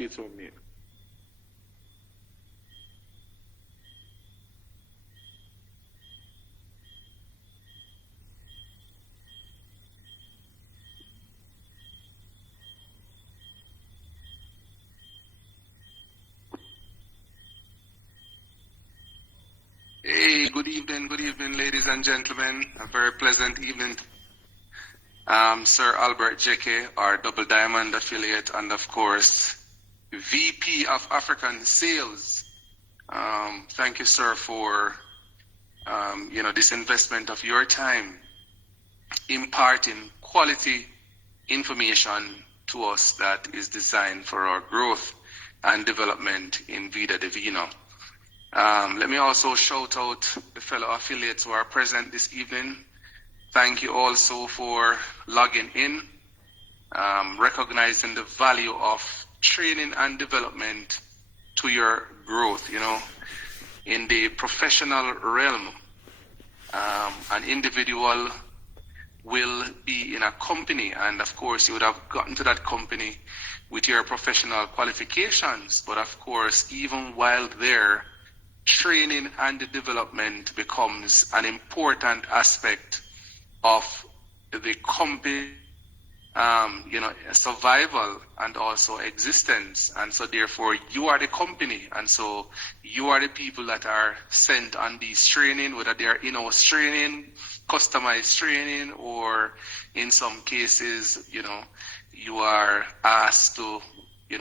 sheets on me. Hey, good evening, ladies and gentlemen. A very pleasant evening. Sir Albert Jeke, our Double Diamond affiliate, and of course, VP of African Sales. Thank you, sir, for this investment of your time, imparting quality information to us that is designed for our growth and development in Vida Divina. Let me also shout out the fellow affiliates who are present this evening. Thank you also for logging in, recognizing the value of training and development to your growth. In the professional realm, an individual will be in a company, and of course you would have gotten to that company with your professional qualifications, but of course even while there, training and development becomes an important aspect of the company, survival and also existence. And so therefore you are the company, and so you are the people that are sent on these training, whether they are in-house training, customized training, or in some cases, you are asked to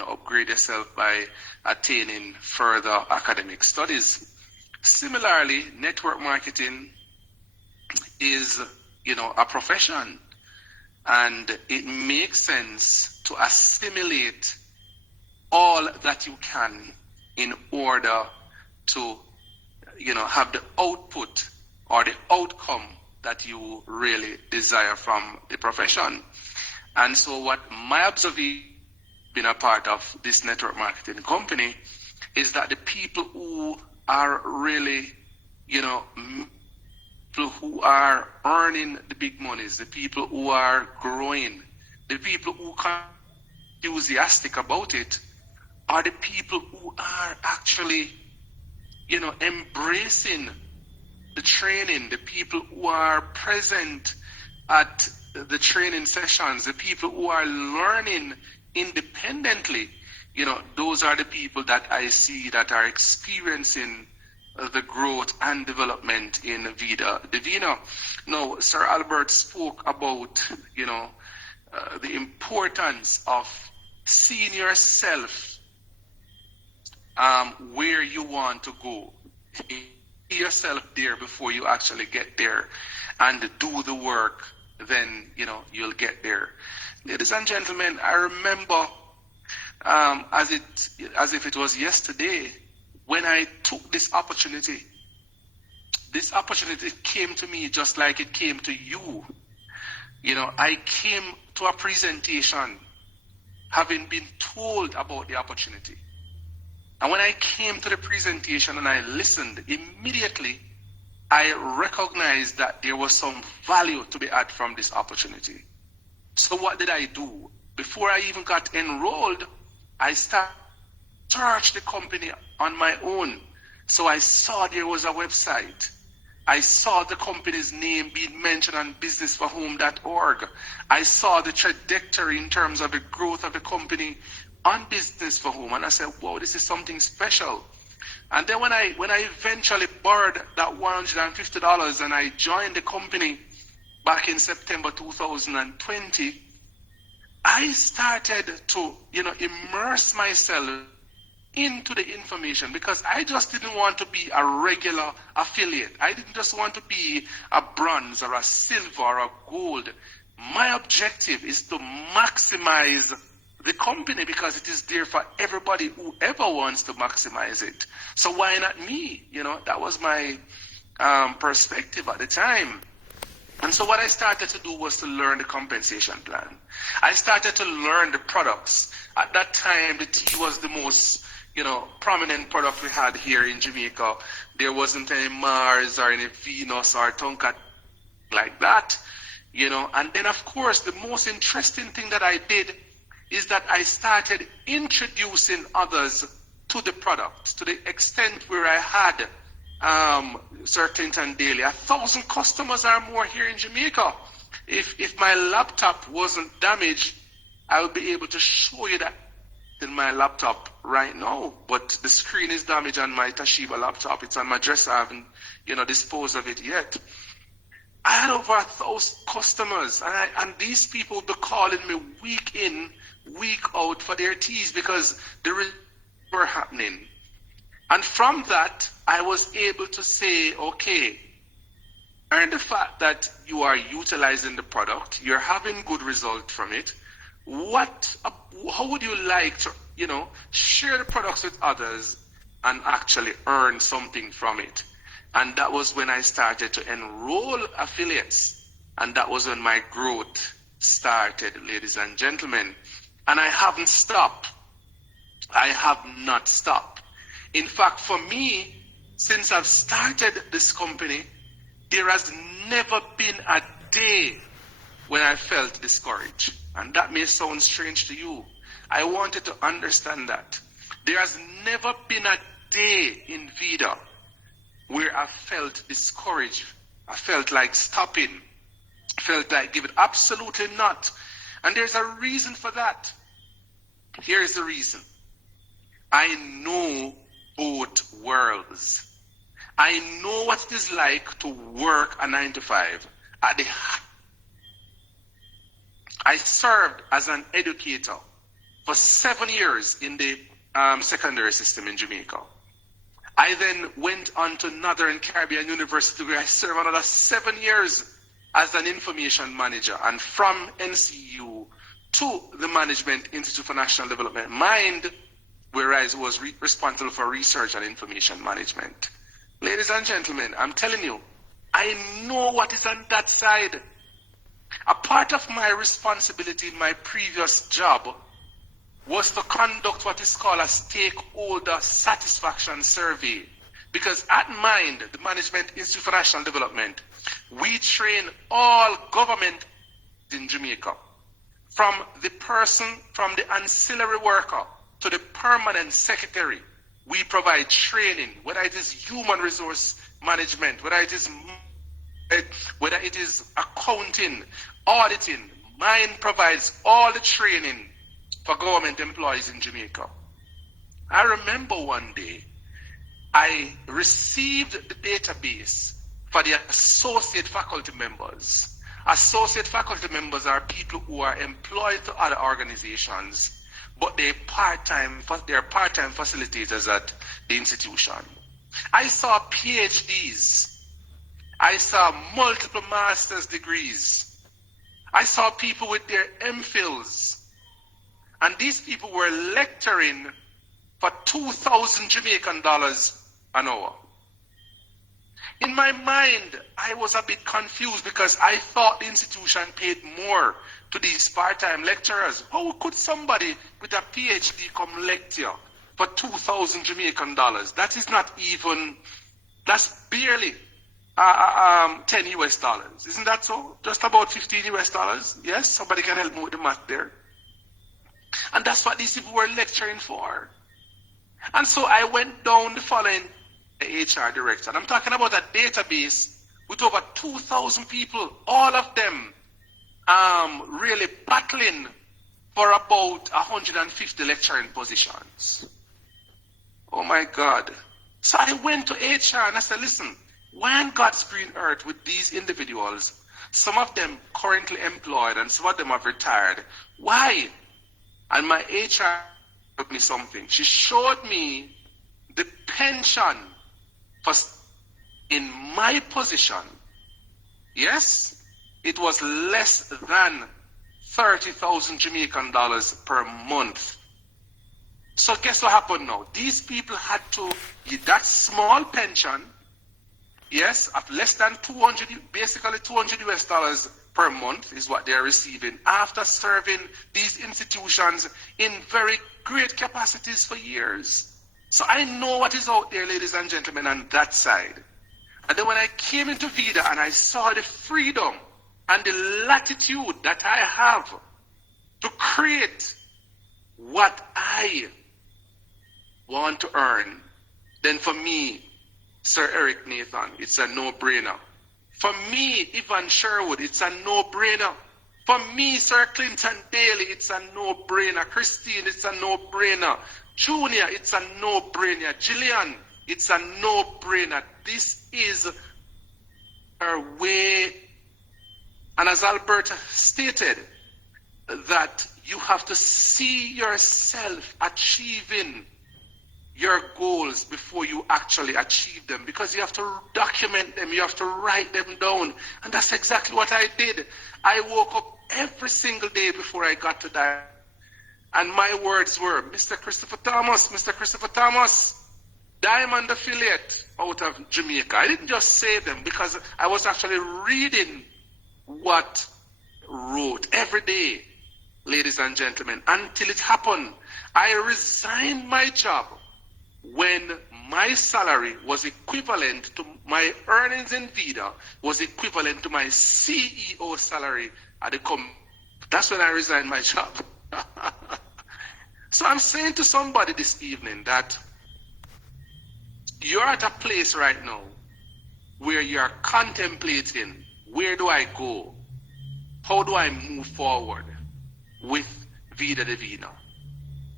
upgrade yourself by attaining further academic studies. Similarly, network marketing is, a profession, and it makes sense to assimilate all that you can in order to, have the output or the outcome that you really desire from the profession. And so what my observation been a part of this network marketing company is that the people who are really, people who are earning the big monies, the people who are growing, the people who are enthusiastic about it, are the people who are actually, embracing the training, the people who are present at the training sessions, the people who are learning independently. Those are the people that I see that are experiencing the growth and development in Vida Divina. Now, Sir Albert spoke about, the importance of seeing yourself where you want to go. See yourself there before you actually get there, and do the work, then, you'll get there. Ladies and gentlemen, I remember as if it was yesterday when I took this opportunity. This opportunity came to me just like it came to you. I came to a presentation having been told about the opportunity. And when I came to the presentation and I listened, immediately I recognized that there was some value to be had from this opportunity. So what did I do? Before I even got enrolled, I started to search the company on my own. So I saw there was a website. I saw the company's name being mentioned on businessforwhom.org. I saw the trajectory in terms of the growth of the company on Business for Whom, and I said, "Wow, this is something special." And then when I eventually borrowed that $150 and I joined the company back in September 2020, I started to, immerse myself into the information, because I just didn't want to be a regular affiliate. I didn't just want to be a bronze or a silver or a gold. My objective is to maximize the company, because it is there for everybody who ever wants to maximize it. So why not me? That was my perspective at the time. And so what I started to do was to learn the compensation plan. I started to learn the products. At that time, the tea was the most, prominent product we had here in Jamaica. There wasn't any Mars or any Venus or Tonka like that, And then, of course, the most interesting thing that I did is that I started introducing others to the product to the extent where I had Sir Clinton Daly, 1,000 customers or more here in Jamaica. If my laptop wasn't damaged, I would be able to show you that in my laptop right now. But the screen is damaged on my Toshiba laptop. It's on my dresser. I haven't, disposed of it yet. I had over 1,000 customers, and these people would be calling me week in, week out for their teas because the results were happening. And from that, I was able to say, okay, and the fact that you are utilizing the product, you're having good result from it, how would you like to, share the products with others and actually earn something from it? And that was when I started to enroll affiliates. And that was when my growth started, ladies and gentlemen. And I haven't stopped. I have not stopped. In fact, for me, since I've started this company, there has never been a day when I felt discouraged. And that may sound strange to you. I wanted to understand that. There has never been a day in Vida where I felt discouraged. I felt like stopping. I felt like giving. Absolutely not. And there's a reason for that. Here's the reason. I know both worlds. I know what it is like to work a 9-to-5 at the I served as an educator for 7 years in the secondary system in Jamaica. I then went on to Northern Caribbean University where I served another 7 years as an information manager, and from NCU to the Management Institute for National Development, MIND, where I was responsible for research and information management. Ladies and gentlemen, I'm telling you, I know what is on that side. A part of my responsibility in my previous job was to conduct what is called a stakeholder satisfaction survey. Because at MIND, the Management Institute for National Development, we train all government in Jamaica. From the ancillary worker to the permanent secretary, we provide training, whether it is human resource management, whether it is accounting, auditing. MIND provides all the training for government employees in Jamaica. I remember one day, I received the database for the associate faculty members. Associate faculty members are people who are employed to other organizations, but they're part-time facilitators at the institution. I saw PhDs. I saw multiple master's degrees. I saw people with their MPhils. And these people were lecturing for 2,000 Jamaican dollars an hour. In my mind, I was a bit confused because I thought the institution paid more to these part-time lecturers. How could somebody with a PhD come lecture for 2,000 Jamaican dollars? That is not even, that's barely 10 US dollars. Isn't that so? Just about 15 US dollars? Yes, somebody can help me with the math there. And that's what these people were lecturing for. And so I went down the following HR director. And I'm talking about a database with over 2,000 people, all of them really battling for about 150 lecturing positions. Oh my God. So I went to HR and I said, listen, why on God's green earth with these individuals, some of them currently employed and some of them have retired, why? And my HR showed me something. She showed me the pension for in my position. Yes, it was less than 30,000 Jamaican dollars per month. So guess what happened now? These people had to get that small pension, yes, of less than 200, basically 200 US dollars per month is what they're receiving after serving these institutions in very great capacities for years. So I know what is out there, ladies and gentlemen, on that side. And then when I came into Vida and I saw the freedom and the latitude that I have to create what I want to earn, then for me, Sir Eric Nathan, it's a no-brainer. For me, Ivan Sherwood, it's a no-brainer. For me, Sir Clinton Daly, it's a no-brainer. Christine, it's a no-brainer. Junior, it's a no-brainer. Gillian, it's a no-brainer. This is our way. And as Alberta stated, that you have to see yourself achieving your goals before you actually achieve them, because you have to document them, you have to write them down. And that's exactly what I did. I woke up every single day before I got to that, and my words were, Mr. Christopher Thomas, Diamond Affiliate out of Jamaica. I didn't just say them because I was actually reading what wrote every day, ladies and gentlemen, until it happened. I resigned my job when my salary was equivalent to my earnings in Vida, was equivalent to my CEO salary at the company. That's when I resigned my job. So I'm saying to somebody this evening that you're at a place right now where you're contemplating, where do I go? How do I move forward with Vida Divina?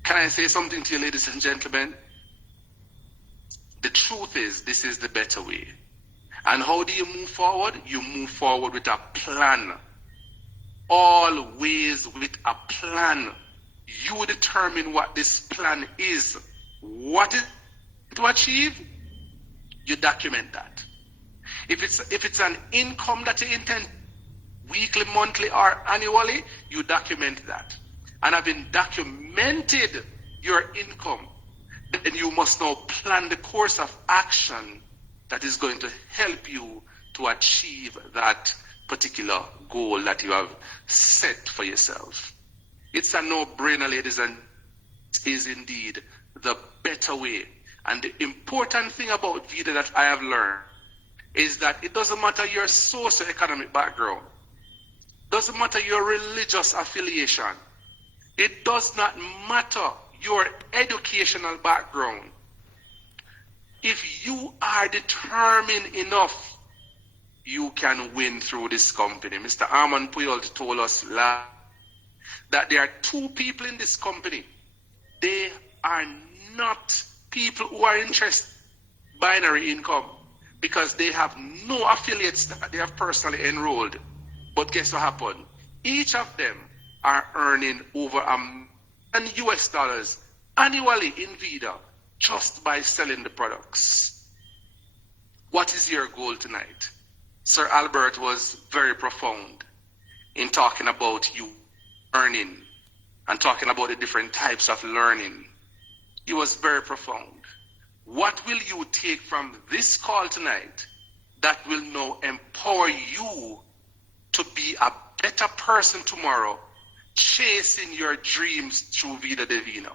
Can I say something to you, ladies and gentlemen? The truth is, this is the better way. And how do you move forward? You move forward with a plan. Always with a plan. You determine what this plan is. What is to achieve? You document that. If it's an income that you intend weekly, monthly, or annually, you document that. And having documented your income, then you must now plan the course of action that is going to help you to achieve that particular goal that you have set for yourself. It's a no-brainer, ladies, and it is indeed the better way. And the important thing about Vida that I have learned is that it doesn't matter your socio-economic background, doesn't matter your religious affiliation, it does not matter your educational background. If you are determined enough, you can win through this company. Mr. Armand Puyol told us last that there are two people in this company. They are not people who are interested in binary income because they have no affiliates that they have personally enrolled. But guess what happened? Each of them are earning over $1 million annually in Vida just by selling the products. What is your goal tonight? Sir Albert was very profound in talking about you earning and talking about the different types of learning. He was very profound. What will you take from this call tonight that will now empower you to be a better person tomorrow, chasing your dreams through Vida Divina?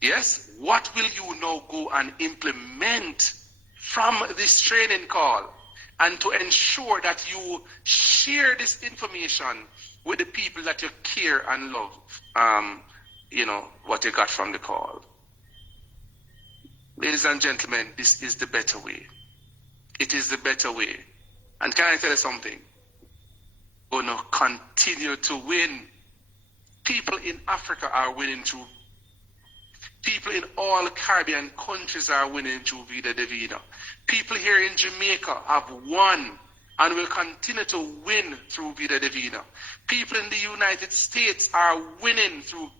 Yes, what will you now go and implement from this training call, and to ensure that you share this information with the people that you care and love, what you got from the call? Ladies and gentlemen, this is the better way. It is the better way. And can I tell you something? We're going to continue to win. People in Africa are winning through. People in all Caribbean countries are winning through Vida Divina. People here in Jamaica have won and will continue to win through Vida Divina. People in the United States are winning through.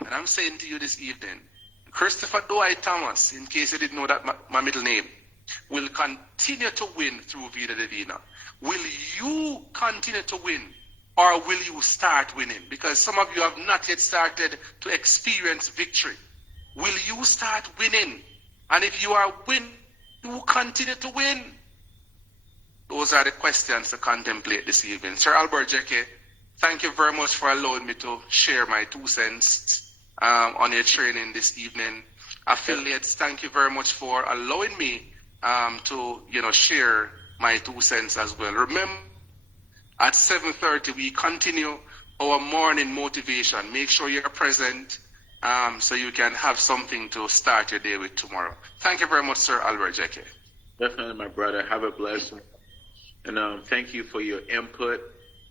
And I'm saying to you this evening, Christopher Dwight Thomas, in case you didn't know that my middle name, will continue to win through Vida Divina. Will you continue to win, or will you start winning? Because some of you have not yet started to experience victory. Will you start winning? And if you are winning, you continue to win. Those are the questions to contemplate this evening. Sir Albert Jeke, thank you very much for allowing me to share my 2 cents on your training this evening. Affiliates, thank you very much for allowing me to share my 2 cents as well. Remember, at 7:30 we continue our morning motivation. Make sure you're present so you can have something to start your day with tomorrow. Thank you very much, Sir Albert Jackie. Definitely, my brother. Have a blessed one. And thank you for your input,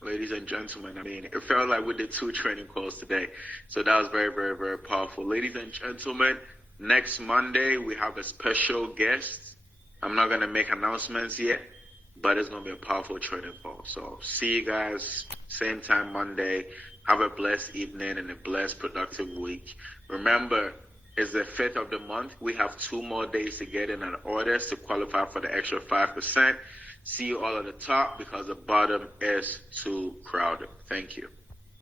ladies and gentlemen. I mean, it felt like we did 2 training calls today. So that was very, very, very powerful. Ladies and gentlemen, next Monday, we have a special guest. I'm not going to make announcements yet, but it's going to be a powerful training call. So see you guys same time Monday. Have a blessed evening and a blessed, productive week. Remember, it's the 5th of the month. We have 2 more days to get in an orders to qualify for the extra 5%. See you all at the top because the bottom is too crowded. Thank you.